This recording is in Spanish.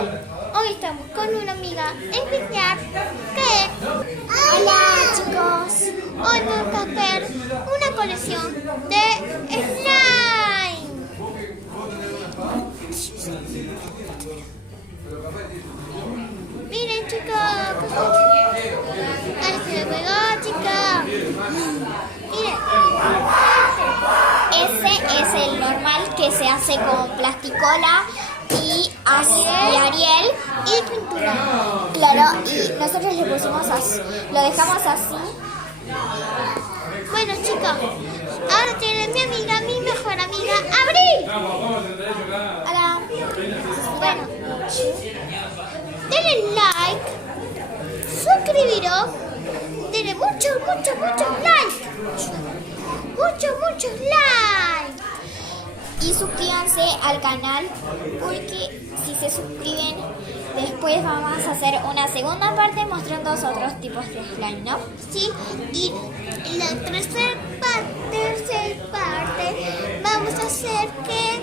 Hoy estamos con una amiga especial que... Hola chicos, hoy vamos a hacer una colección de slime. Miren chicos, ahí se pegó chicos. Miren. Ese es el normal que se hace con plasticola y Ariel Y pintura. claro, y nosotros le pusimos así, lo dejamos así. Bueno chicos, ahora tiene mi amiga, mi mejor amiga, Abril. Hola. Bueno, denle like, suscribiros, denle muchos like. Muchos like. Y suscríbanse al canal porque si se suscriben después vamos a hacer una segunda parte mostrando otros tipos de slime, ¿no? Sí, y la tercera parte vamos a hacer que